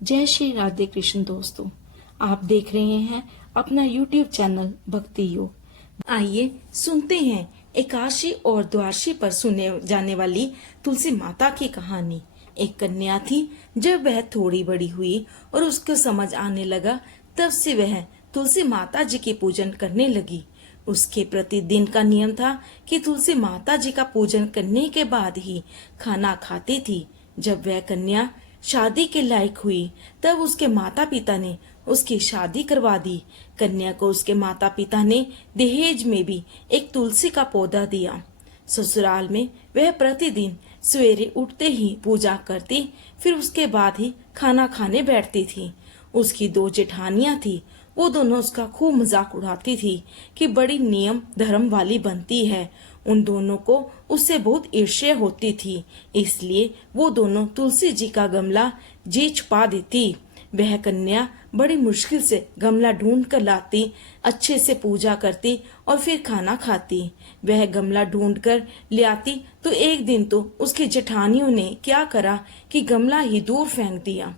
जय श्री राधे कृष्ण दोस्तों, आप देख रहे हैं अपना YouTube चैनल भक्ति योग। आइए सुनते हैं एकादशी और द्वादशी पर सुने जाने वाली तुलसी माता की कहानी। एक कन्या थी। जब वह थोड़ी बड़ी हुई और उसको समझ आने लगा, तब से वह तुलसी माता जी की पूजन करने लगी। उसके प्रतिदिन का नियम था कि तुलसी माता जी का पूजन करने के बाद ही खाना खाती थी। जब वह कन्या शादी के लायक हुई, तब उसके माता पिता ने उसकी शादी करवा दी। कन्या को उसके माता पिता ने दहेज में भी एक तुलसी का पौधा दिया। ससुराल में वह प्रतिदिन सवेरे उठते ही पूजा करती, फिर उसके बाद ही खाना खाने बैठती थी। उसकी दो जेठानियां थी। वो दोनों उसका खूब मजाक उड़ाती थी कि बड़ी नियम धर्म वाली बनती है। उन दोनों को उससे बहुत ईर्ष्या होती थी, इसलिए वो दोनों तुलसी जी का गमला जी छुपा देती। वह कन्या बड़ी मुश्किल से गमला ढूंढ कर लाती, अच्छे से पूजा करती और फिर खाना खाती। वह गमला ढूंढ कर ले आती तो एक दिन तो उसकी जेठानियों ने क्या करा कि गमला ही दूर फेंक दिया।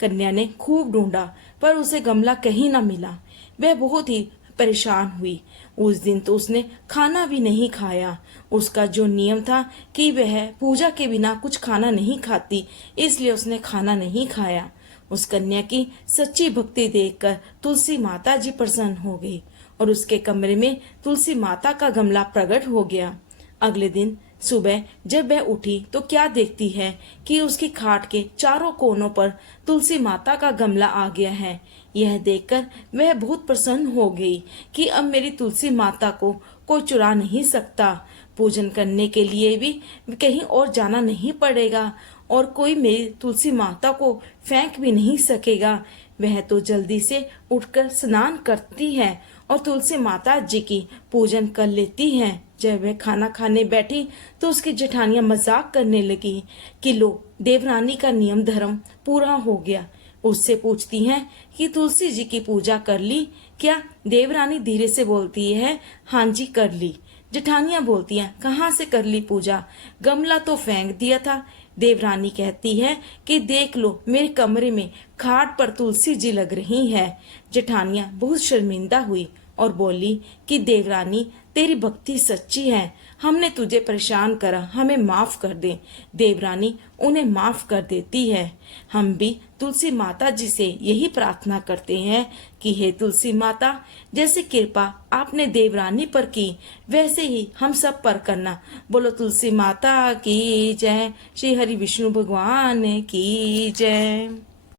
कन्या ने खूब ढूंढा पर उसे गमला कहीं न मिला। वह बहुत ही परेशान हुई। उस दिन तो उसने खाना भी नहीं खाया। उसका जो नियम था कि वह पूजा के बिना कुछ खाना नहीं खाती, इसलिए उसने खाना नहीं खाया। उस कन्या की सच्ची भक्ति देखकर तुलसी माता जी प्रसन्न हो गई और उसके कमरे में तुलसी माता का गमला प्रकट हो गया। अगले दिन सुबह जब वह उठी तो क्या देखती है कि उसकी खाट के चारों कोनों पर तुलसी माता का गमला आ गया है। यह देखकर वह बहुत प्रसन्न हो गई कि अब मेरी तुलसी माता को कोई चुरा नहीं सकता। पूजन करने के लिए भी कहीं और जाना नहीं पड़ेगा और कोई मेरी तुलसी माता को फेंक भी नहीं सकेगा। वह तो जल्दी से उठकर स्नान करती है और तुलसी माता जी की पूजन कर लेती है। जब वह खाना खाने बैठी तो उसकी जेठानियां मजाक करने लगी कि लो, देवरानी का नियम धर्म पूरा हो गया। उससे पूछती हैं कि तुलसी जी की पूजा कर ली क्या? देवरानी धीरे से बोलती है, हाँ जी कर ली। जेठानियां बोलती हैं, कहाँ से कर ली पूजा? गमला तो फेंक दिया था। देवरानी कहती है कि देख लो, मेरे कमरे में खाट पर तुलसी जी लग रही है। जेठानियां बहुत शर्मिंदा हुई और बोली कि देवरानी तेरी भक्ति सच्ची है, हमने तुझे परेशान करा, हमें माफ कर दे। देवरानी उन्हें माफ कर देती है। हम भी तुलसी माता जी से यही प्रार्थना करते हैं कि हे तुलसी माता, जैसे कृपा आपने देवरानी पर की वैसे ही हम सब पर करना। बोलो तुलसी माता की जय। श्री हरि विष्णु भगवान की जय।